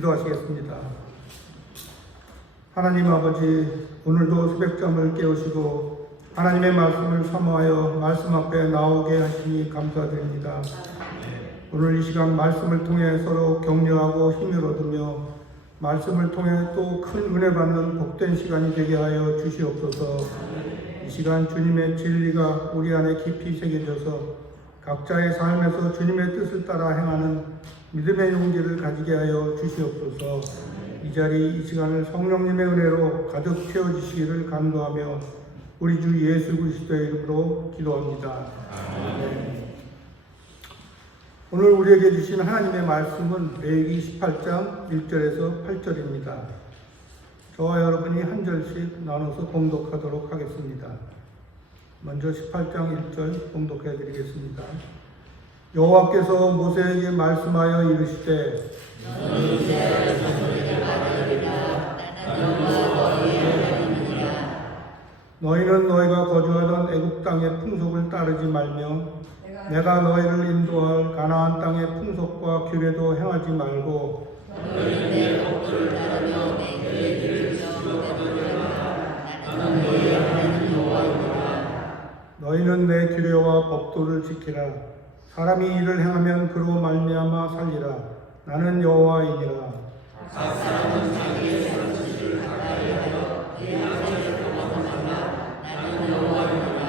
기도하시겠습니다. 하나님 아버지, 오늘도 새벽잠을 깨우시고 하나님의 말씀을 사모하여 말씀 앞에 나오게 하시니 감사드립니다. 오늘 이 시간 말씀을 통해 서로 격려하고 힘을 얻으며 말씀을 통해 또 큰 은혜 받는 복된 시간이 되게 하여 주시옵소서. 이 시간 주님의 진리가 우리 안에 깊이 새겨져서 각자의 삶에서 주님의 뜻을 따라 행하는 믿음의 용기를 가지게 하여 주시옵소서. 이 자리 이 시간을 성령님의 은혜로 가득 채워주시기를 간구하며 우리 주 예수 그리스도의 이름으로 기도합니다. 아멘. 오늘 우리에게 주신 하나님의 말씀은 레위기 18장 1절에서 8절입니다. 저와 여러분이 한 절씩 나눠서 봉독하도록 하겠습니다. 먼저 18장 1절 봉독해 드리겠습니다. 여호와께서 모세에게 말씀하여 이르시되 너희는 너희가 거주하던 애국 땅의 풍속을 따르지 말며 내가 너희를 인도할 가나안 땅의 풍속과 규례도 행하지 말고 너희는 내 법도를 따르며 내 길을 지키며 거두려라. 나는 너희 하나님 여호와이니라. 너희는 내 규례와 법도를 지키라. 사람이 이를 행하면 그로 말미암아 살리라. 나는 여호와이니라. 각 사람은 자기의 선지를 가까이 하여 내 아버지를 범하라. 나는 여호와이니라.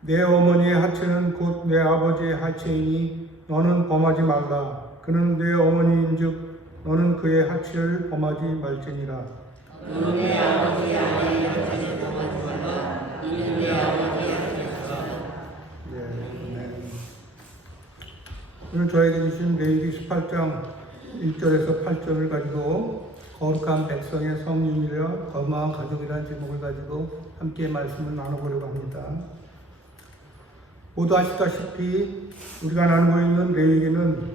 내 어머니의 하체는 곧 내 아버지의 하체이니 너는 범하지 말라. 그는 내 어머니인즉 너는 그의 하체를 범하지 말지니라. 너는 내 아버지의 아내의 하체를 범하지 말라. 이는 내 아버지의 하체라. 오늘 저에게 주신 레위기 18장 1절에서 8절을 가지고 거룩한 백성의 성윤이라 거룩한 가족이라는 제목을 가지고 함께 말씀을 나눠보려고 합니다. 모두 아시다시피 우리가 나누고 있는 레위기는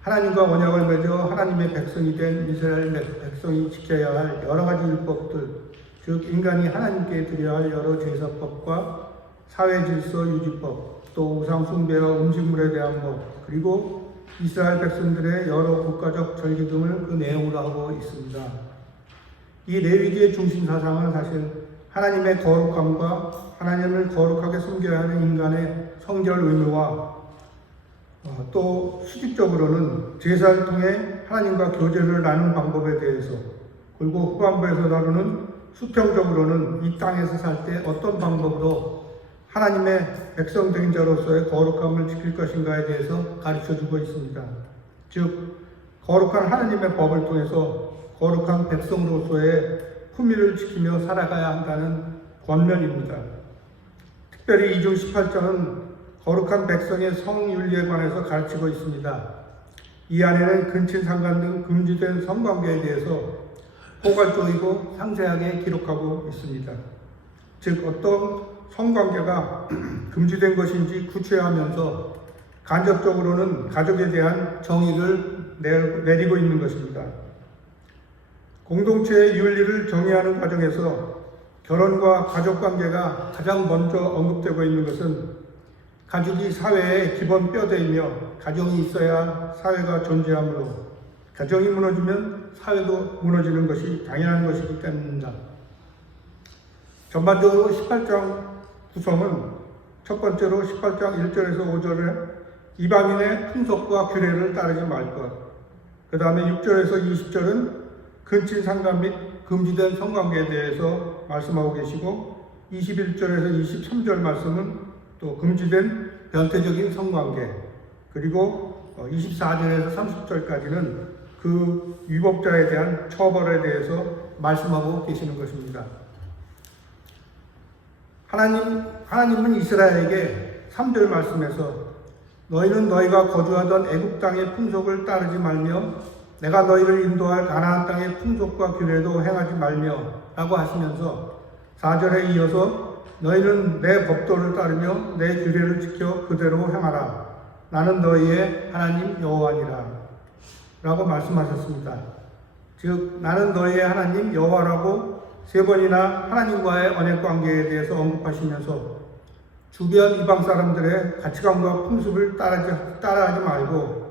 하나님과 언약을 맺어 하나님의 백성이 된 이스라엘 백성이 지켜야 할 여러 가지 율법들, 즉 인간이 하나님께 드려야 할 여러 제사법과 사회질서 유지법, 또 우상숭배와 음식물에 대한 것, 그리고 이스라엘 백성들의 여러 국가적 절기 등을 그 내용으로 하고 있습니다. 이 레위기의 중심 사상은 사실 하나님의 거룩함과 하나님을 거룩하게 섬겨야 하는 인간의 성결 의무와 또 수직적으로는 제사를 통해 하나님과 교제를 나누는 방법에 대해서, 그리고 후반부에서 다루는 수평적으로는 이 땅에서 살 때 어떤 방법으로 하나님의 백성된 자로서의 거룩함을 지킬 것인가에 대해서 가르쳐주고 있습니다. 즉 거룩한 하나님의 법을 통해서 거룩한 백성으로서의 품위를 지키며 살아가야 한다는 권면입니다. 특별히 이중 18장은 거룩한 백성의 성윤리에 관해서 가르치고 있습니다. 이 안에는 근친 상간 등 금지된 성관계에 대해서 포괄적이고 상세하게 기록하고 있습니다. 즉 어떤 성관계가 금지된 것인지 구체화하면서 간접적으로는 가족에 대한 정의를 내리고 있는 것입니다. 공동체의 윤리를 정의하는 과정에서 결혼과 가족관계가 가장 먼저 언급되고 있는 것은 가족이 사회의 기본 뼈대이며 가정이 있어야 사회가 존재하므로 가정이 무너지면 사회도 무너지는 것이 당연한 것이기 때문입니다. 전반적으로 18장 구성은 첫 번째로 18장 1절에서 5절에 이방인의 풍속과 규례를 따르지 말 것, 그 다음에 6절에서 20절은 근친 상간 및 금지된 성관계에 대해서 말씀하고 계시고 21절에서 23절 말씀은 또 금지된 변태적인 성관계, 그리고 24절에서 30절까지는 그 위법자에 대한 처벌에 대해서 말씀하고 계시는 것입니다. 하나님은 이스라엘에게 3절 말씀에서 너희는 너희가 거주하던 애국 땅의 풍속을 따르지 말며 내가 너희를 인도할 가나안 땅의 풍속과 규례도 행하지 말며 라고 하시면서 4절에 이어서 너희는 내 법도를 따르며 내 규례를 지켜 그대로 행하라. 나는 너희의 하나님 여호와니라 라고 말씀하셨습니다. 즉 나는 너희의 하나님 여호와라고 3번이나 하나님과의 언약관계에 대해서 언급하시면서 주변 이방 사람들의 가치관과 풍습을 따라하지 말고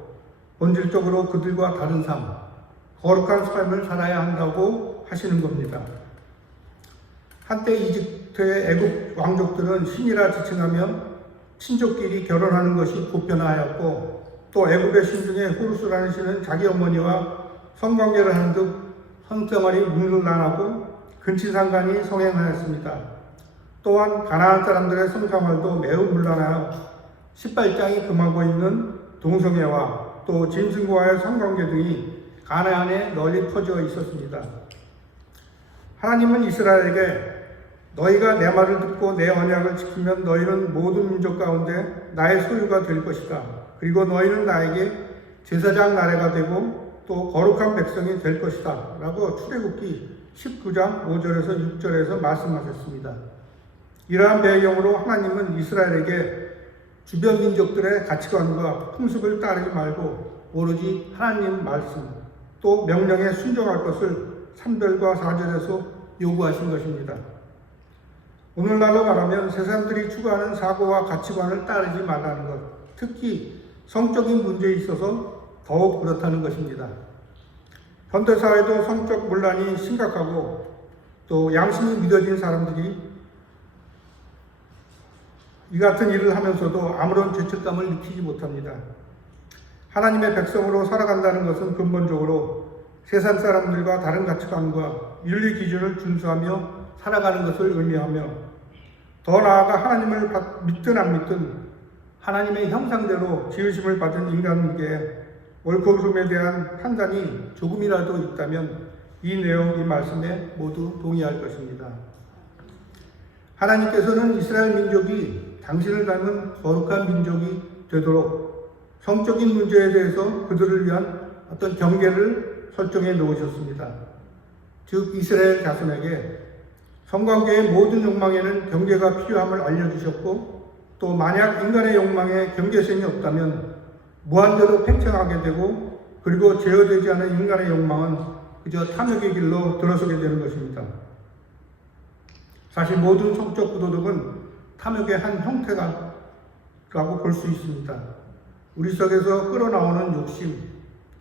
본질적으로 그들과 다른 삶, 거룩한 삶을 살아야 한다고 하시는 겁니다. 한때 이집트의 애국 왕족들은 신이라 지칭하며 친족끼리 결혼하는 것이 보편화하였고, 또 애굽의 신 중에 호루스라는 신은 자기 어머니와 성관계를 하는 등 성생활이 문란하고 근친상간이 성행하였습니다. 또한 가나안 사람들의 성생활도 매우 문란하여 신발장이 금하고 있는 동성애와 또 짐승과의 성관계 등이 가나안에 널리 퍼져 있었습니다. 하나님은 이스라엘에게 너희가 내 말을 듣고 내 언약을 지키면 너희는 모든 민족 가운데 나의 소유가 될 것이다. 그리고 너희는 나에게 제사장 나라가 되고 또 거룩한 백성이 될 것이다. 라고 출애굽기 19장 5절에서 6절에서 말씀하셨습니다. 이러한 배경으로 하나님은 이스라엘에게 주변 민족들의 가치관과 풍습을 따르지 말고 오로지 하나님 말씀 또 명령에 순종할 것을 3절과 4절에서 요구하신 것입니다. 오늘날로 말하면 세상들이 추구하는 사고와 가치관을 따르지 말라는 것, 특히 성적인 문제에 있어서 더욱 그렇다는 것입니다. 현대사회도 성적 문란이 심각하고 또 양심이 믿어진 사람들이 이 같은 일을 하면서도 아무런 죄책감을 느끼지 못합니다. 하나님의 백성으로 살아간다는 것은 근본적으로 세상 사람들과 다른 가치관과 윤리 기준을 준수하며 살아가는 것을 의미하며, 더 나아가 하나님을 믿든 안 믿든 하나님의 형상대로 지으심을 받은 인간에게 옳고 그름에 대한 판단이 조금이라도 있다면 이 내용, 이 말씀에 모두 동의할 것입니다. 하나님께서는 이스라엘 민족이 당신을 닮은 거룩한 민족이 되도록 성적인 문제에 대해서 그들을 위한 어떤 경계를 설정해 놓으셨습니다. 즉 이스라엘 자손에게 성관계의 모든 욕망에는 경계가 필요함을 알려주셨고, 또 만약 인간의 욕망에 경계선이 없다면 무한대로 팽창하게 되고, 그리고 제어되지 않은 인간의 욕망은 그저 탐욕의 길로 들어서게 되는 것입니다. 사실 모든 성적 부도덕은 탐욕의 한 형태라고 볼 수 있습니다. 우리 속에서 끌어나오는 욕심,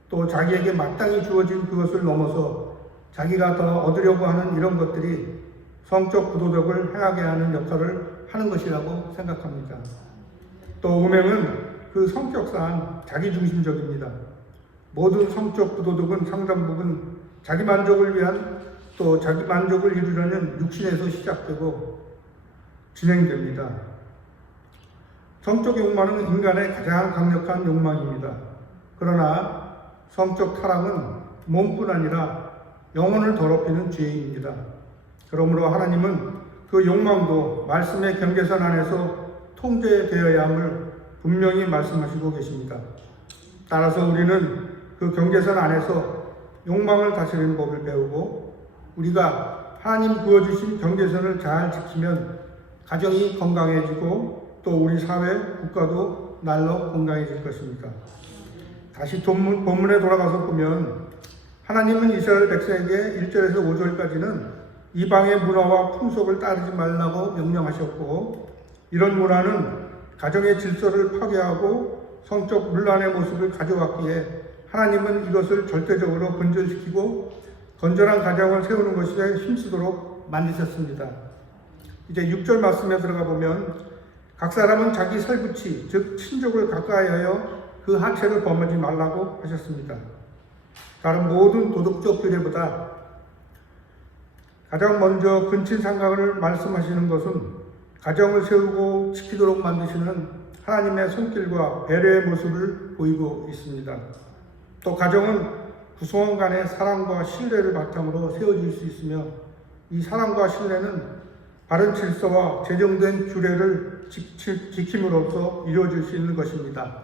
또 자기에게 마땅히 주어진 그것을 넘어서 자기가 더 얻으려고 하는 이런 것들이 성적 부도덕을 행하게 하는 역할을 하는 것이라고 생각합니다. 또 음행은 그 성격상 자기중심적입니다. 모든 성적 부도덕은 상당 부분 자기 만족을 위한, 또 자기 만족을 이루려는 육신에서 시작되고 진행됩니다. 성적 욕망은 인간의 가장 강력한 욕망입니다. 그러나 성적 타락은 몸뿐 아니라 영혼을 더럽히는 죄입니다. 그러므로 하나님은 그 욕망도 말씀의 경계선 안에서 통제되어야 함을 분명히 말씀하시고 계십니다. 따라서 우리는 그 경계선 안에서 욕망을 다스리는 법을 배우고, 우리가 하나님 부어주신 경계선을 잘 지키면 가정이 건강해지고 또 우리 사회, 국가도 날로 건강해질 것입니다. 다시 본문에 돌아가서 보면 하나님은 이스라엘 백성에게 1절에서 5절까지는 이방의 문화와 풍속을 따르지 말라고 명령하셨고, 이런 문화는 가정의 질서를 파괴하고 성적 문란의 모습을 가져왔기에 하나님은 이것을 절대적으로 근절시키고 건전한 가정을 세우는 것에 힘쓰도록 만드셨습니다. 이제 6절 말씀에 들어가 보면 각 사람은 자기 살부치, 즉 친족을 가까이하여 그 하체를 범하지 말라고 하셨습니다. 다른 모든 도덕적 규례보다 가장 먼저 근친상간을 말씀하시는 것은 가정을 세우고 지키도록 만드시는 하나님의 손길과 배려의 모습을 보이고 있습니다. 또 가정은 구성원 간의 사랑과 신뢰를 바탕으로 세워질 수 있으며, 이 사랑과 신뢰는 바른 질서와 제정된 규례를 지킴으로써 이루어질 수 있는 것입니다.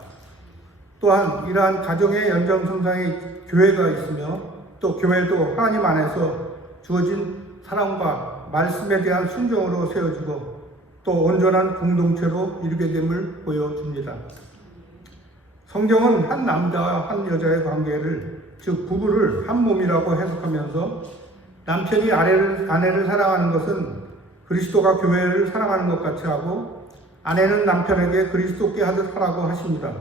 또한 이러한 가정의 연장선상에 교회가 있으며, 또 교회도 하나님 안에서 주어진 사랑과 말씀에 대한 순종으로 세워지고 또 온전한 공동체로 이루게 됨을 보여줍니다. 성경은 한 남자와 한 여자의 관계를, 즉 부부를 한 몸이라고 해석하면서 남편이 아내를 사랑하는 것은 그리스도가 교회를 사랑하는 것 같이 하고, 아내는 남편에게 그리스도께 하듯 하라고 하십니다.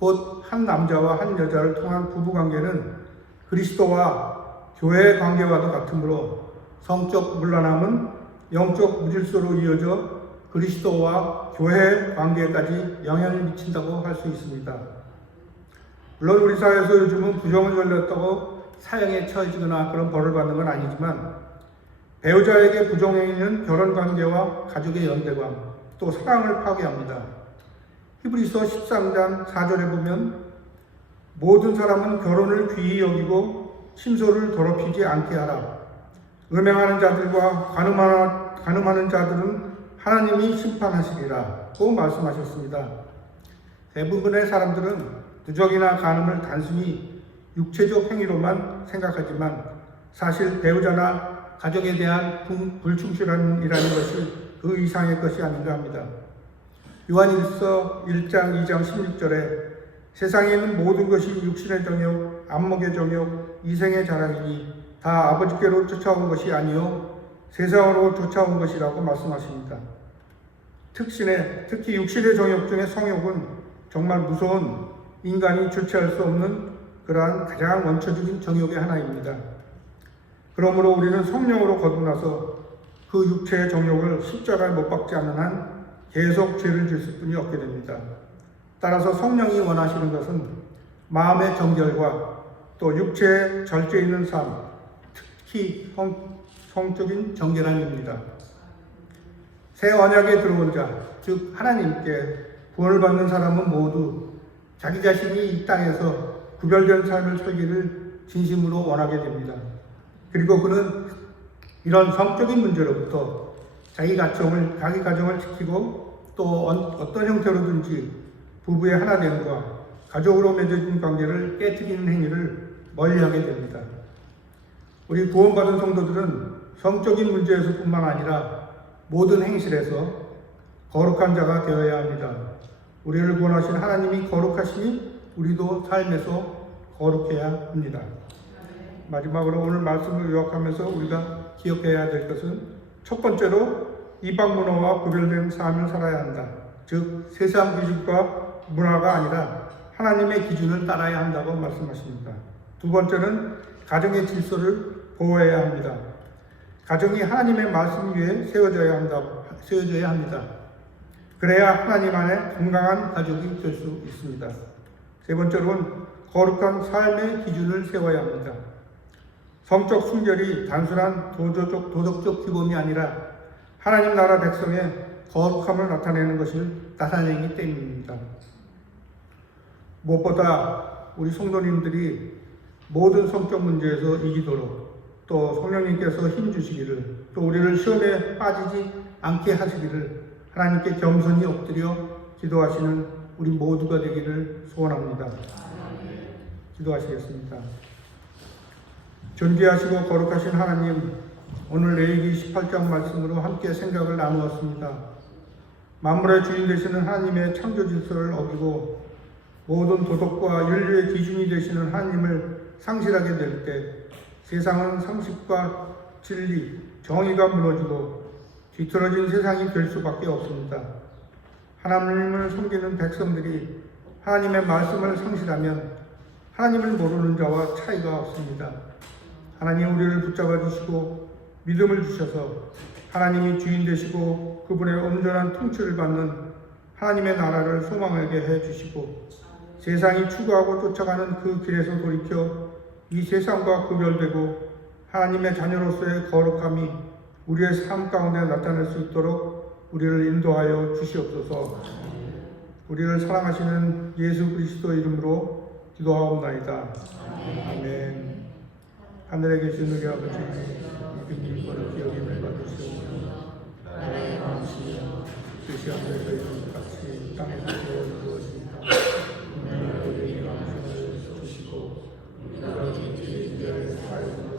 곧 한 남자와 한 여자를 통한 부부관계는 그리스도와 교회의 관계와도 같으므로 성적 문란함은 영적 무질서로 이어져 그리스도와 교회의 관계까지 영향을 미친다고 할 수 있습니다. 물론 우리 사회에서 요즘은 부정을 걸렸다고 사형에 처해지거나 그런 벌을 받는 건 아니지만 배우자에게 부정행위는 결혼관계와 가족의 연대감, 또 사랑을 파괴합니다. 히브리서 13장 4절에 보면 모든 사람은 결혼을 귀히 여기고 침소를 더럽히지 않게 하라. 음행하는 자들과 간음하는 자들은 하나님이 심판하시리라 고 말씀하셨습니다. 대부분의 사람들은 누적이나 간음을 단순히 육체적 행위로만 생각하지만 사실 배우자나 가족에 대한 불충실함이라는 것이 그 이상의 것이 아닌가 합니다. 요한일서 1장 2장 16절에 세상에 있는 모든 것이 육신의 정욕, 안목의 정욕, 이생의 자랑이니 다 아버지께로 쫓아온 것이 아니요 세상으로 쫓아온 것이라고 말씀하십니다. 특히 육신의 정욕 중에 성욕은 정말 무서운 인간이 주체할 수 없는 그러한 가장 원초적인 정욕의 하나입니다. 그러므로 우리는 성령으로 거듭나서 그 육체의 정욕을 십자가에 못 박지 않는 한 계속 죄를 지을 수뿐이 없게 됩니다. 따라서 성령이 원하시는 것은 마음의 정결과 또 육체의 절제 있는 삶, 특히 성적인 정결함입니다. 새 언약에 들어온 자, 즉 하나님께 구원을 받는 사람은 모두 자기 자신이 이 땅에서 구별된 삶을 살기를 진심으로 원하게 됩니다. 그리고 그는 이런 성적인 문제로부터 자기 가정을 지키고 또 어떤 형태로든지 부부의 하나됨과 가족으로 맺어진 관계를 깨뜨리는 행위를 멀리하게 됩니다. 우리 구원받은 성도들은 성적인 문제에서 뿐만 아니라 모든 행실에서 거룩한 자가 되어야 합니다. 우리를 구원하신 하나님이 거룩하시니 우리도 삶에서 거룩해야 합니다. 마지막으로 오늘 말씀을 요약하면서 우리가 기억해야 될 것은 첫 번째로 이방 문화와 구별된 삶을 살아야 한다. 즉 세상 기준과 문화가 아니라 하나님의 기준을 따라야 한다고 말씀하십니다. 두 번째는 가정의 질서를 보호해야 합니다. 가정이 하나님의 말씀 위에 세워져야 합니다. 그래야 하나님 안에 건강한 가족이 될 수 있습니다. 세 번째로는 거룩한 삶의 기준을 세워야 합니다. 성적 순결이 단순한 도덕적 규범이 아니라 하나님 나라 백성의 거룩함을 나타내기 때문입니다. 무엇보다 우리 성도님들이 모든 성적 문제에서 이기도록 또 성령님께서 힘주시기를 또 우리를 시험에 빠지지 않게 하시기를 하나님께 겸손히 엎드려 기도하시는 우리 모두가 되기를 소원합니다. 기도하시겠습니다. 존귀하시고 거룩하신 하나님, 오늘 레위기 18장 말씀으로 함께 생각을 나누었습니다. 만물의 주인 되시는 하나님의 창조 질서를 어기고 모든 도덕과 윤리의 기준이 되시는 하나님을 상실하게 될 때 세상은 상식과 진리, 정의가 무너지고 뒤틀어진 세상이 될 수밖에 없습니다. 하나님을 섬기는 백성들이 하나님의 말씀을 상실하면 하나님을 모르는 자와 차이가 없습니다. 하나님 우리를 붙잡아 주시고 믿음을 주셔서 하나님이 주인 되시고 그분의 온전한 통치를 받는 하나님의 나라를 소망하게 해주시고 세상이 추구하고 쫓아가는 그 길에서 돌이켜 이 세상과 구별되고 하나님의 자녀로서의 거룩함이 우리의 삶 가운데 나타날 수 있도록 우리를 인도하여 주시옵소서. 우리를 사랑하시는 예수 그리스도 이름으로 기도하옵나이다. 아멘. 하늘에 계신 우리 아버지, 이름이 거룩히 여김을 받으시오며 나라의 마음이시여 뜻이 하늘에서 이룬 같이 땅에서 이루어지이다. 오늘 우리에게 양식을 주시고 우리가 우리 죄인 자를 사하여